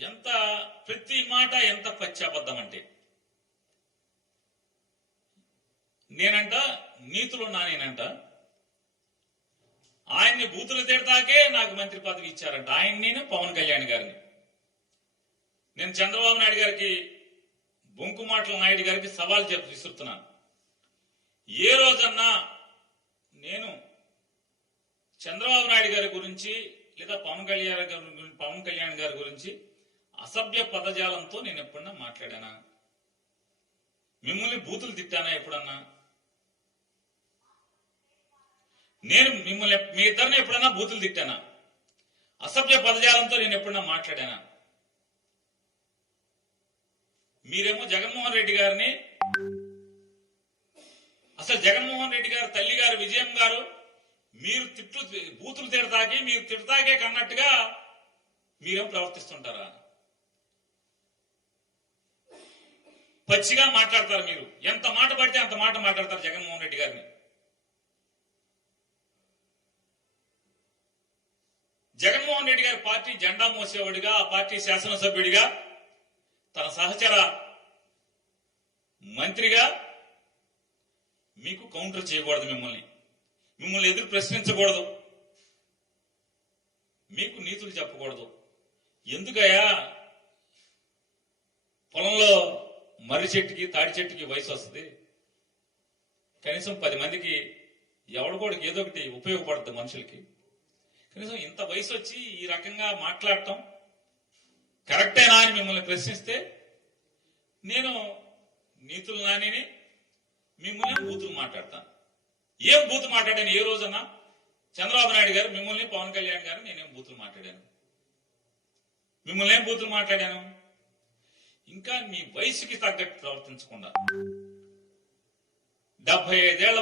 ఎంత ప్రతి మాట ఎంత పచ్చాబద్ధం అంటే నేనంట నీతులు ఉన్నా నేనంట ఆయన్ని బూతులు తిడతాకే నాకు మంత్రి పదవి ఇచ్చారంట. ఆయన నేను పవన్ కళ్యాణ్ గారిని. నేను చంద్రబాబు నాయుడు గారికి బొంకుమాటల నాయుడు గారికి సవాల్ చెప్పి విసురుతున్నాను. ఏ రోజన్నా నేను చంద్రబాబు నాయుడు గారి గురించి లేదా పవన్ కళ్యాణ్ గారి పవన్ కళ్యాణ్ గారి గురించి అసభ్య పదజాలంతో నేను ఎప్పుడన్నా మాట్లాడానా? మిమ్మల్ని బూతులు తిట్టానా ఎప్పుడన్నా? నేను మిమ్మల్ని మీ ఇద్దరిని ఎప్పుడన్నా బూతులు తిట్టానా? అసభ్య పదజాలంతో నేను ఎప్పుడన్నా మాట్లాడానా? మీరేమో జగన్మోహన్ రెడ్డి గారిని అసలు జగన్మోహన్ రెడ్డి గారు తల్లి గారు విజయం గారు మీరు తిట్లు బూతులు తిడతాకి మీరు తిడతాకే కన్నట్టుగా మీరేం ప్రవర్తిస్తుంటారా? పచ్చిగా మాట్లాడతారు మీరు. ఎంత మాట పడితే అంత మాట మాట్లాడతారు జగన్మోహన్ రెడ్డి గారిని. జగన్మోహన్ రెడ్డి గారి పార్టీ జెండా మోసేవాడిగా ఆ పార్టీ శాసనసభ్యుడిగా తన సహచర మంత్రిగా మీకు కౌంటర్ చేయకూడదు మిమ్మల్ని. మిమ్మల్ని ఎదురు ప్రశ్నించకూడదు. మీకు నీతులు చెప్పకూడదు. ఎందుకయ్యా? పొలంలో మర్రి చెట్టుకి తాడి చెట్టుకి వయసు వస్తుంది. కనీసం పది మందికి ఎవడికోడికి ఏదో ఒకటి ఉపయోగపడుతుంది మనుషులకి. కనీసం ఇంత వయసు వచ్చి ఈ రకంగా మాట్లాడటం కరెక్టేనా అని మిమ్మల్ని ప్రశ్నిస్తే నేను నీతులు నానిని మిమ్మల్ని బూతులు మాట్లాడతాను. ఏం బూతు మాట్లాడాను ఏ రోజన్నా? చంద్రబాబు నాయుడు గారు మిమ్మల్ని పవన్ కళ్యాణ్ గారు నేనేం బూతులు మాట్లాడాను? మిమ్మల్ని ఏం బూతులు మాట్లాడాను? ఇంకా మీ వయసుకి తగ్గట్టు ప్రవర్తించకుండా. డెబ్బై ఐదేళ్ళ